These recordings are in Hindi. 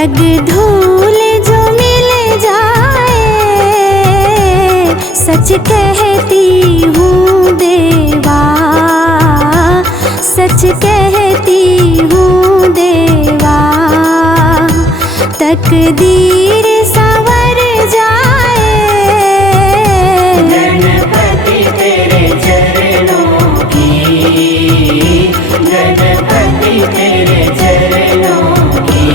पग धूल जो मिल जाए, सच कहती हूँ देवा, सच कहती हूँ देवा, तकदीर संवर जाए। गणपति तेरे चरणों की, गणपति तेरे चरणों की।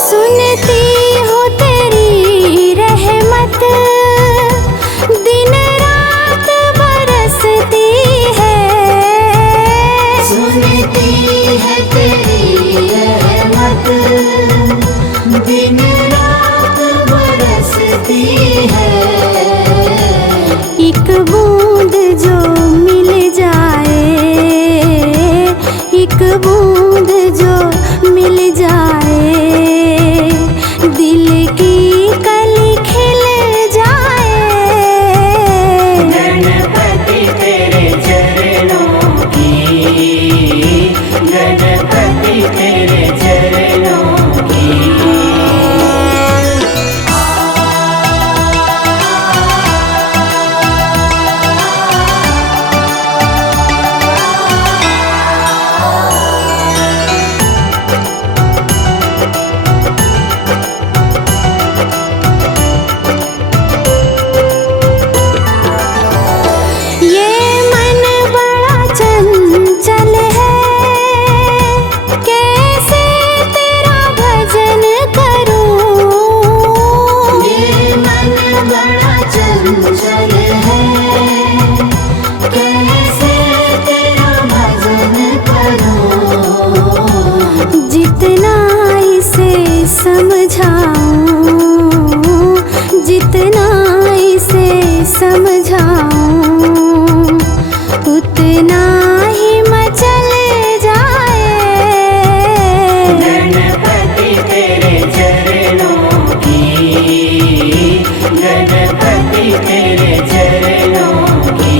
सुनती हूँ तेरी रहमत, दिन रात बरसती है। सुनती है तेरी रहमत, दिन रात बरसती है। एक बूंद जो मिल जाए, एक बूंद जो मिल जाए, दिल की कली खिल जाए। गणपति तेरे चरणों की, गणपति तेरे चरणों की। ये मन बड़ा चंचल है, कैसे तेरा भजन करूं। ये मन बड़ा चंचल है, कैसे तेरा भजन करूं। जितना इसे समझाऊं, जितना इसे समझाऊं, उतना ही मचल जाए। गणपति तेरे चरणों की, गणपति तेरे चरणों की।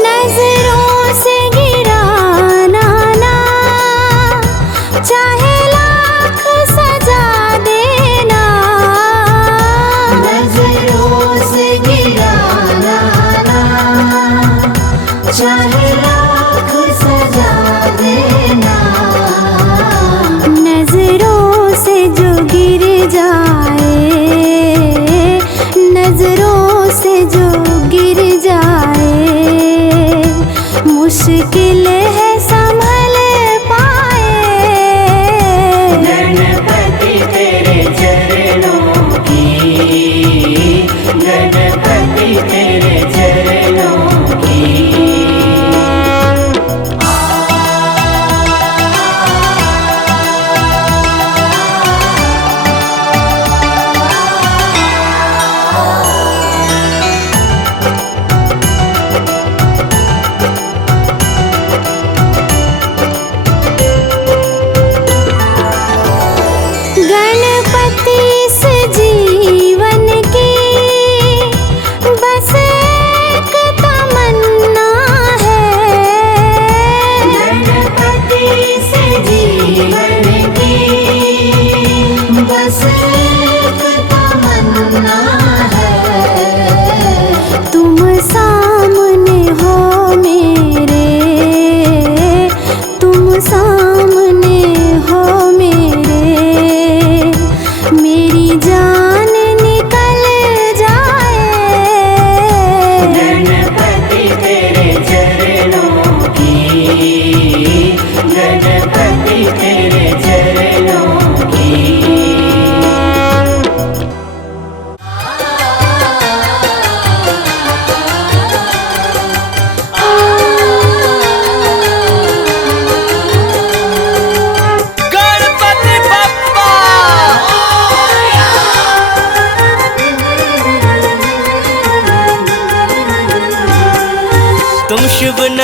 नजरों से गिराना ना, चाहे लाख सजा देना। नजरों से गिराना ना, चाहे लाख सजा देना। नजरों से जो गिर जाए, नजरों से जो गिर जाए, मुश्किल है संभल पाए। गणपति तेरे चरणों की, गणपति तेरे चरणों की।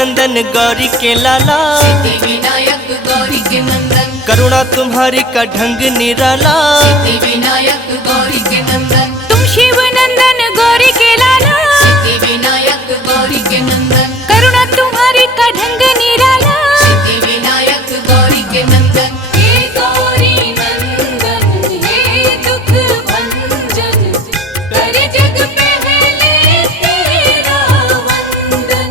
नंदन गौरी के लाला, सिद्धि विनायक गौरी के नंदन, करुणा तुम्हारी का ढंग निराला। सिद्धि विनायक गौरी के नंदन, तुम शिव नंदन गौरी के लाला, सिद्धि विनायक गौरी के नंदन, करुणा तुम्हारी का ढंग निराला। सिद्धि विनायक गौरी के नंदन। हे गौरी नंदन हे दुख भंजन, करे जग पहले तेरा वंदन।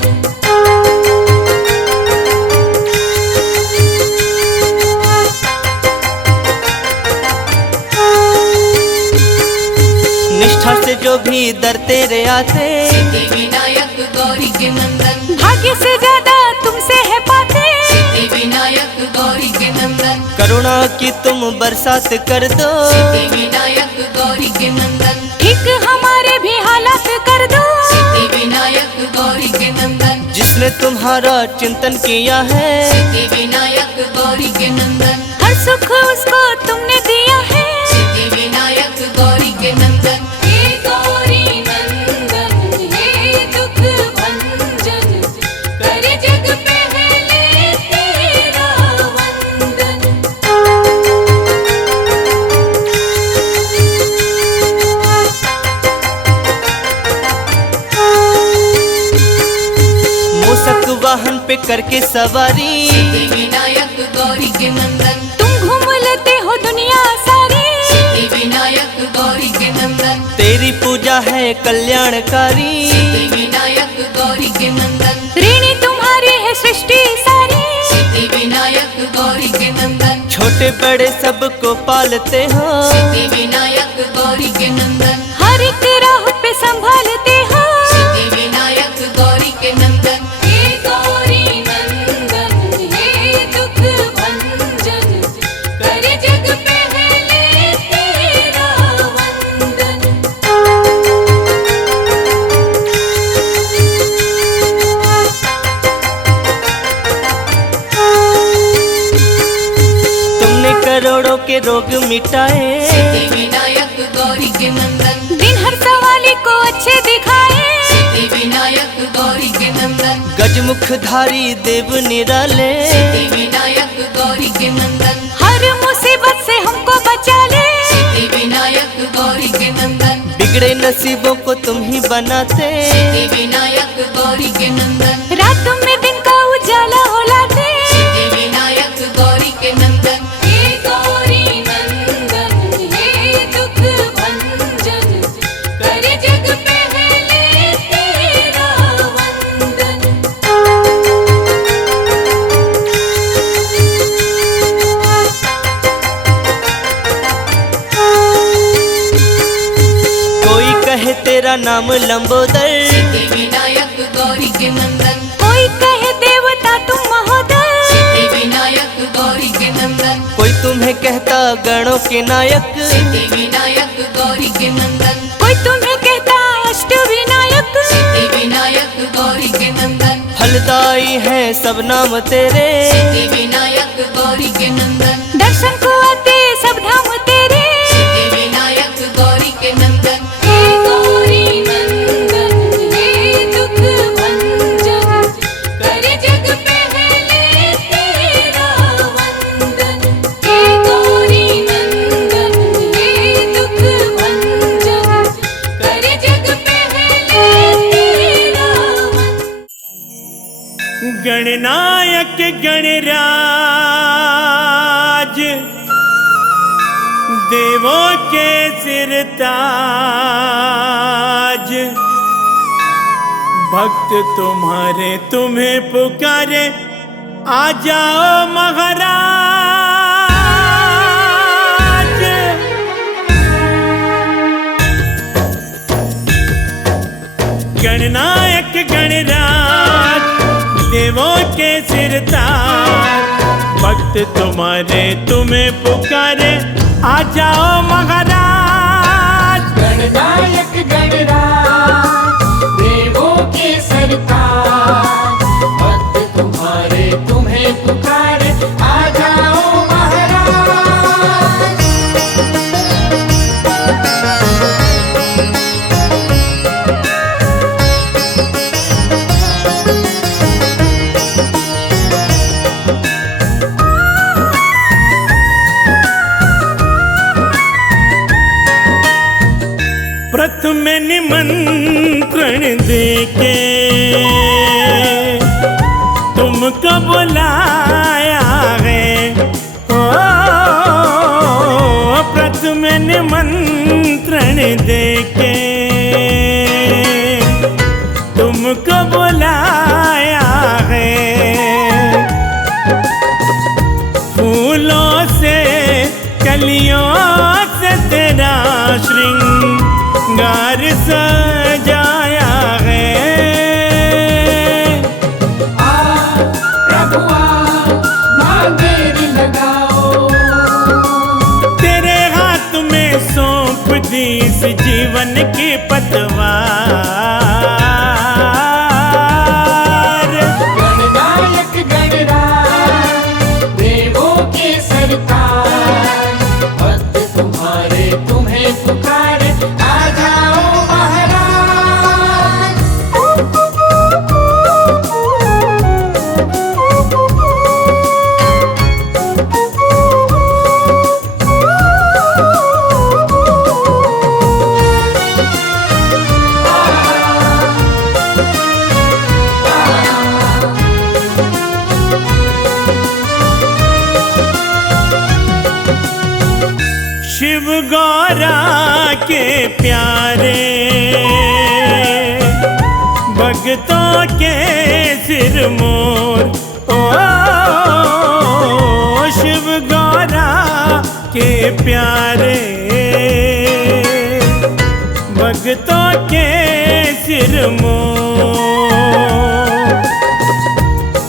निष्ठा से जो भी दर तेरे आते, सिद्धि विनायक गौरी के नंदन, भाग्य से ज्यादा तुमसे है पाते। सिद्धि विनायक गौरी के नंदन, करुणा की तुम बरसात कर दो। सिद्धि विनायक गौरी के नंदन, ठीक हमारे भी हालात कर दो। सिद्धि विनायक गौरी के नंदन, जिसने तुम्हारा चिंतन किया है, सिद्धि विनायक गौरी के नंदन, हर सुख उसको तुमने दिया है। सिद्धि विनायक गौरी के नंदन। हे गौरी नंदन हे दुख भंजन, करे जग पहले तेरा वंदन। मूसक वाहन पे करके सवारी, सिद्धि विनायक गौरी के नंदन, तुम घूम लेते हो दुनिया सारी। सिद्धि विनायक गौरी के नंदन, तेरी पूजा है कल्याणकारी। सिद्धि विनायक गौरी के नंदन, ऋणी तुम्हारी है सृष्टि सारी। सिद्धि विनायक गौरी के नंदन, छोटे बड़े सबको पालते हो। सिद्धि विनायक गौरी के नंदन, हर एक राह पे संभालते हो। सिद्धि विनायक गौरी के नंदन। हे गौरी नंदन हे दुख भंजन, करे जग पहले तेरा वंदन। तुमने करोड़ों के रोग मिटाए, सिद्धि विनायक गौरी के नंदन, दिन हर सवाली को अच्छे दिखाए। सिद्धि विनायक गौरी के नंदन, गजमुखधारी देव निराले। सिद्धि विनायक गौरी के नंदन, हर मुसीबत से हमको बचा ले। सिद्धि विनायक गौरी के नंदन, बिगड़े नसीबों को तुम ही बनाते। सिद्धि विनायक गौरी के नंदन, रात में दिन का उजाला हो लाते। सिद्धि विनायक गौरी के नंदन। हे गौरी नंदन हे दुख भंजन, करे जग पहले तेरा वंदन। कोई कहे तेरा नाम लंबोदर, सिद्धि विनायक गौरी के नंदन, कोई कहे देवता तुम महोदय। सिद्धि विनायक गौरी के नंदन, कोई तुम्हें कहता गणों के नायक। सिद्धि विनायक गौरी के नंदन, कोई तुम्हें कहता अष्ट विनायक। सिद्धि विनायक गौरी के नंदन, फलदाई है सब नाम तेरे। सिद्धि विनायक गौरी के नंदन, दर्शन को आते सब धाम तेरे। सिद्धि विनायक गौरी के नंदन। हे गौरी नंदन हे दुख भंजन, करे जग पहले तेरा वंदन। हे गौरी नंदन हे दुख भंजन, करे जग पहले तेरा वंदन। गणनायक गणराज, देवों के सिर ताज, भक्त तुम्हारे तुम्हें पुकारे, आ जाओ महाराज। गणनायक गणराज, देवों के सिर ताज, भक्त तुम्हारे तुम्हें पुकारे, आ जाओ महाराज। गणनायक गणराज, देवों के सरताज, भक्त तुम्हारे तुम्हें पुकारे, आ जाओ महाराज। देके तुमको बुलाया है। ओ प्रथम निमंत्रण देके तुमको बुलाया है। फूलों से कलियों से तेरा श्रृंगार सजाया है। प्रभु माँ देरी लगाओ, तेरे हाथ में सौंप दी इस जीवन की पतवार। गणनायक गणराज देवों के सरकार, भक्त तुम्हारे तुम्हें पुकारे, आ जाओ महाराज। शिव गौरा के प्यारे भक्तों के सिर मोर। ओ शिव गौरा के प्यारे भक्तों के सिर मोर।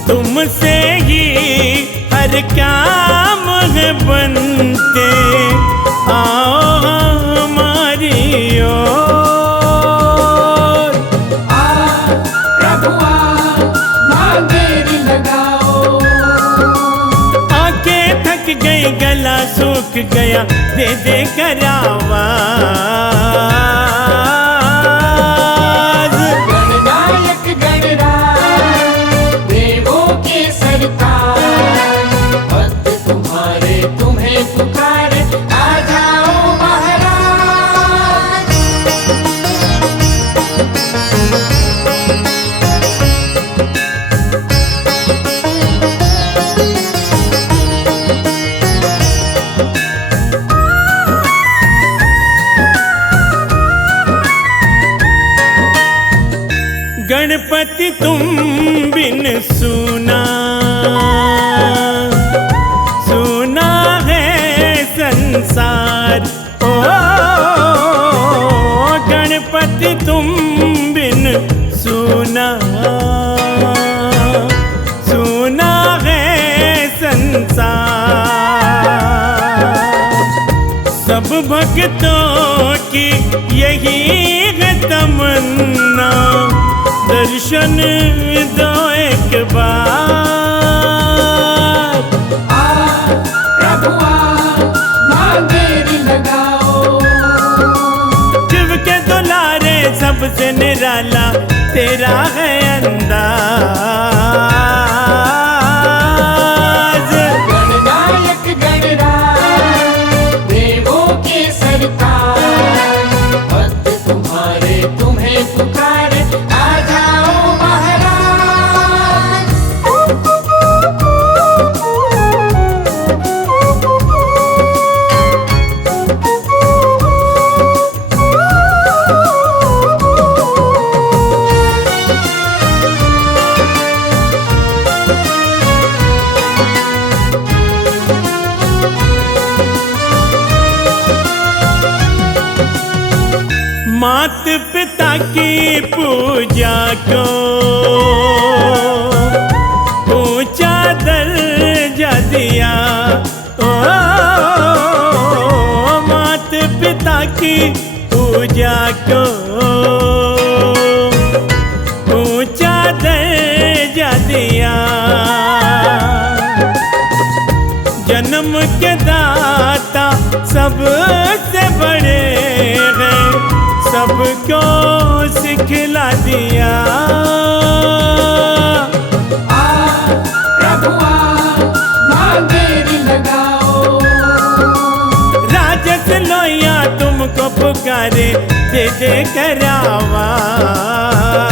तुमसे ही हर काम है बनते, आओ हमारी ओर। प्रभु माँ देरी लगाओ, आंखें थक गई गला सूख गया, दे दे कर आवाज। गणनायक गणराज देवों के सरकार, भक्त तुम्हारे तुम्हें पुकारे, आ जाओ महाराज। गणपति तुम बिन सुना सुना है संसार। ओ गणपति तुम बिन सुना सुना है संसार। सब भक्तों की यही है तमन्ना, दर्शन दो एक बार। प्रभु माँ देरी लगाओ, शिव के दुलारे सबसे निराला तेरा है अंदाज। गणनायक गणराज देवों के सरकार, भक्त तुम्हारे तुम्हें पुकारे, आ जाओ महाराज। मात पिता की पूजा को ऊंचा दर्जा दिया। ओ मात पिता की पूजा को ऊंचा दर्जा दिया। जन्म के दाता सबसे बड़े हैं, सबको सिखला दिया। प्रभु माँ देरी लगाओ, राजस लोया तुमको पुकारे, दे दे कर आवाज।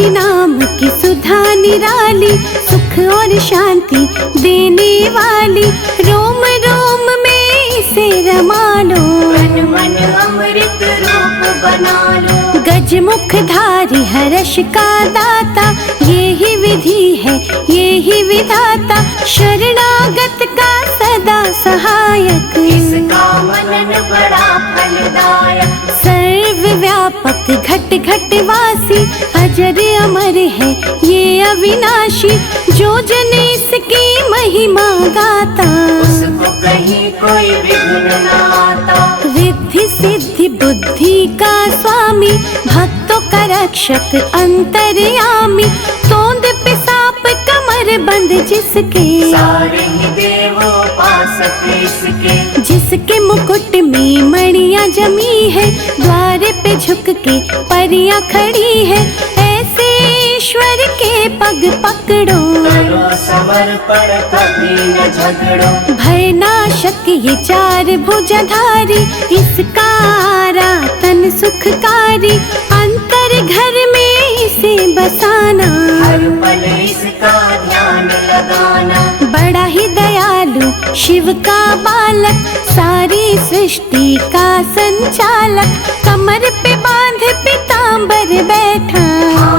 भक्ति नाम की सुधा निराली, सुख और शांति देने वाली, रोम रोम में इसे रमा लो, मन मन अमृत रूप बना लो। गज मुखधारी हर्ष का दाता, ये ही विधि है ये ही विधाता, शरणागत का सदा सहायक, इसका मनन बड़ा फलदायक। सर्वव्यापक घट घट वासी, अजर अमर है ये अविनाशी, जो जन इसकी महिमा गाता, उसको कहीं कोई विघ्न न आता। रिद्धि सिद्धि बुद्धि का स्वामी, भक्तों का रक्षक अंतर्यामी, तोंद पिसाप कमर बंद जिसके, सारे ही देवों पास इसके। जिसके मुकुट में मणियां जमी है, द्वार पे झुक के परियां खड़ी है, ऐसे ईश्वर के पग पकड़ो, करो समर्पण कभी न झगड़ो। भय नाशक ये चार भुजधारी, इसका आराधन सुखकारी, अंतर घर में इसे बसाना, हर पल इसका ध्यान लगाना। बड़ा ही दयालु शिव का बालक, सारी सृष्टि का संचालक, कमर पे बांध पीतांबर बैठा,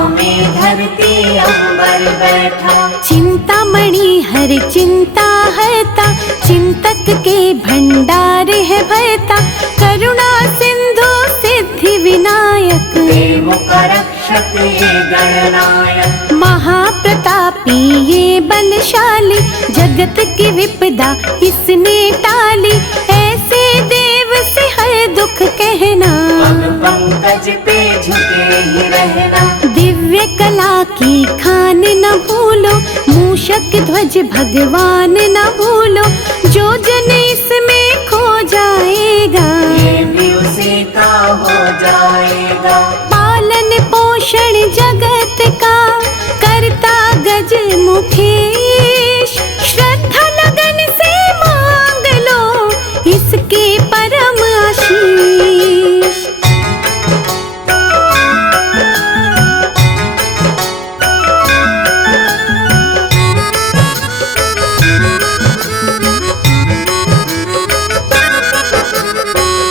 में धरती अंबर बैठा। चिंतामणि हर चिंता हरता, चिंतक के भंडार है भरता, करुणा सिंधु सिद्धि विनायक, देवों का रक्षक ये गणनायक। महाप्रतापी ये बलशाली, जगत की विपदा इसने टाली, ऐसे देव से हर दुख कहना, पग पंकज पे झुके ही रहना। दिव्य कला की खान न भूलो, मूषक ध्वज भगवान न भूलो, जो जन इसमें खो जाएगा, ये भी उसी का हो जाएगा। पालन पोषण जगत का करता गज मुखेश, श्रद्धा लगन से मांग लो इसके परम आशीष।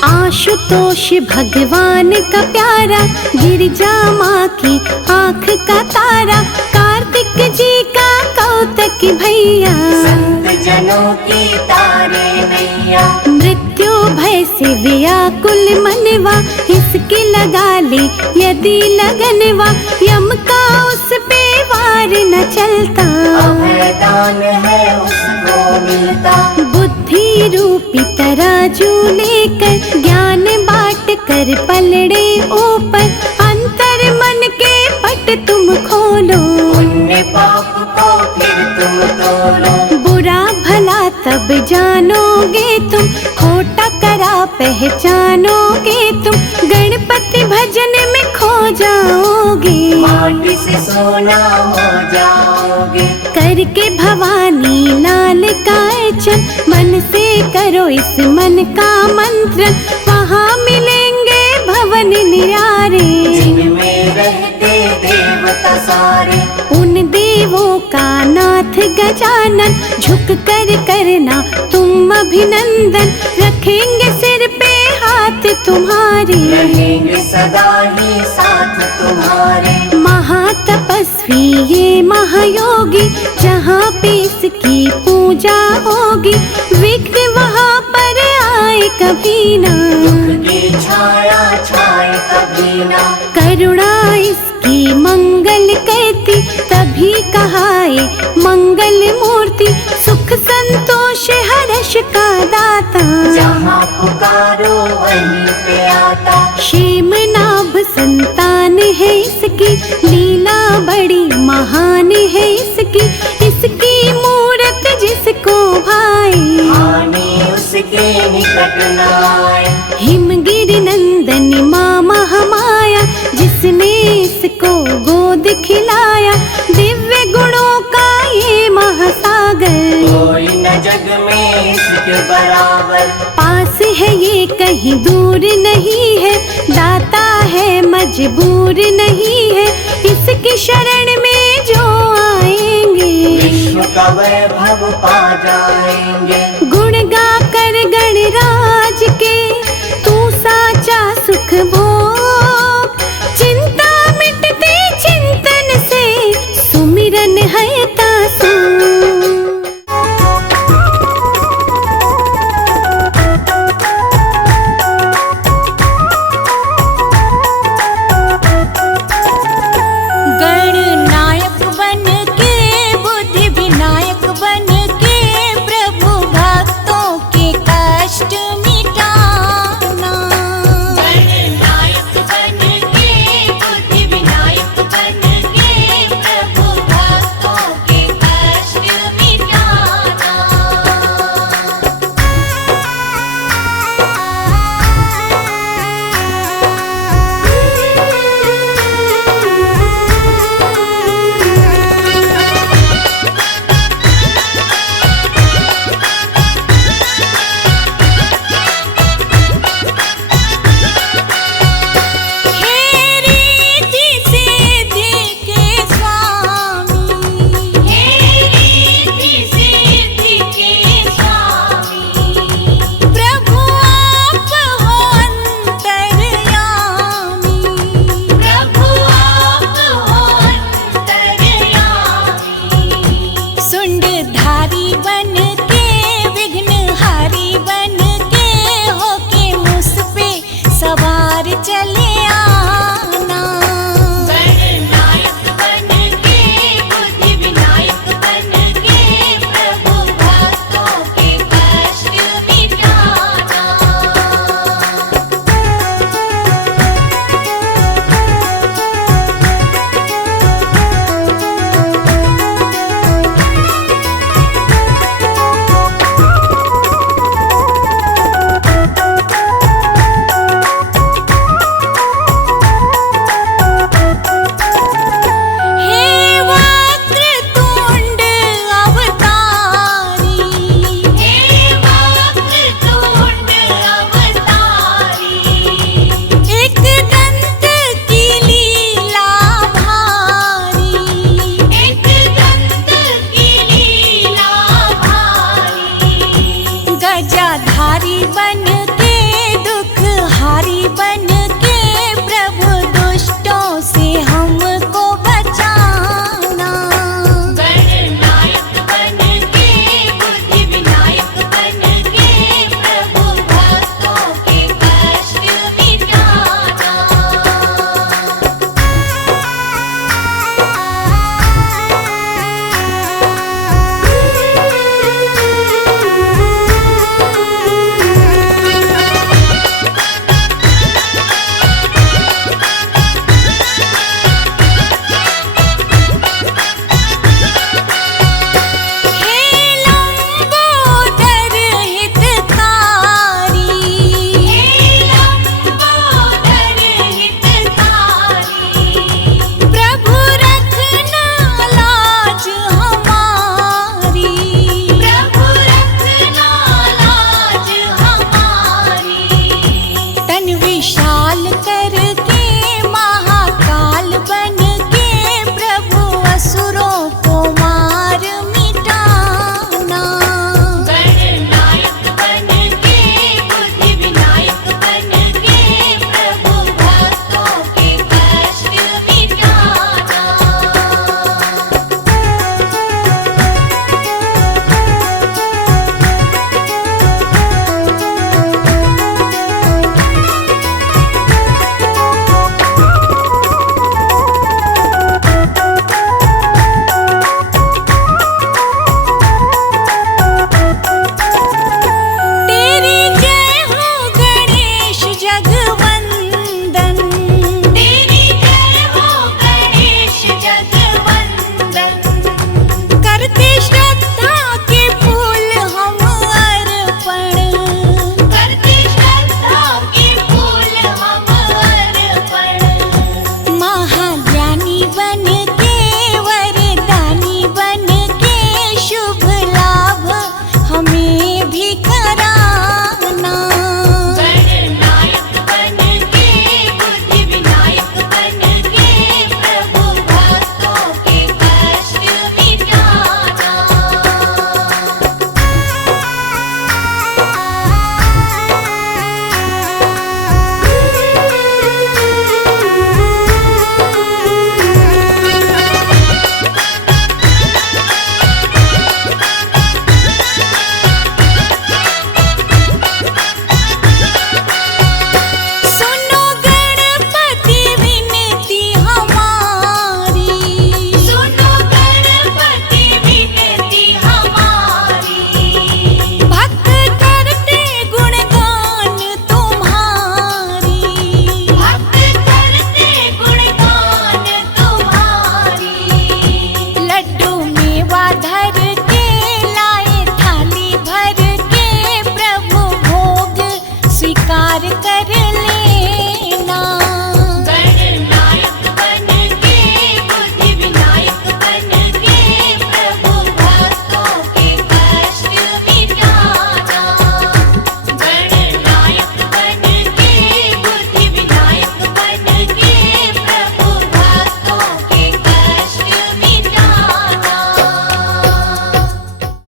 आशुतोष भगवान का प्यारा, गिरिजा माँ की आँख का तारा, कार्तिक जी का कौतक भैया, संत जनों की तारे नैया। मृत्यु भय से व्याकुल मनवा, इसकी लगा ले यदि लगनवा, यम का उस पे वार न चलता, अभयदान है उसको मिलता। बुद्धि रूपी तराजू लेकर, ज्ञान बांट कर पलड़े ऊपर, अंतर मन के पट तुम खोलो, पुण्य पाप को फिर तुम तोलो। बुरा भला तब जानोगे तुम, खोटा करा पहचानोगे तुम, गणपति भजन में खो जाओगे, माटी से सोना हो जाओगे। करके भवानी लाल का अर्चन, मन से करो इस मन का मंत्र, वहाँ मिलेंगे भवन निरारे, जिनमें रहते देवता सारे। उन देवों का नाथ गजानन, झुक कर करना तुम अभिनंदन, रखेंगे सिर पे हाथ तुम्हारे, रहेंगे सदा ही साथ तुम्हारे। महातपस्वी ये महायोगी, जहाँ पे इसकी पूजा होगी, विघ्न वहाँ पर आए कभी ना, दुख की छाया छाए कभी ना। करुणा इसकी मंगल कहती, तभी कहाए मंगल मूर्ति, सुख संतोष हर्ष का दाता, जहाँ पुकारो वहीं पे आता। क्षेम नाभ संतान है इसकी, लीला बड़ी महान है इसकी, इसकी मूरत जिसको भाए, हानि उसके निकट न आए। हिमगिरि नंदन माँ महामाया, जिसने इसको गोद खिलाया, दिव्य गुणों का ये महासागर, कोई न जग में इसके बराबर। पास है ये कहीं दूर नहीं है, दाता है मजबूर नहीं है, इसकी शरण में जो आएंगे विश्व का वैभव पा जाएंगे।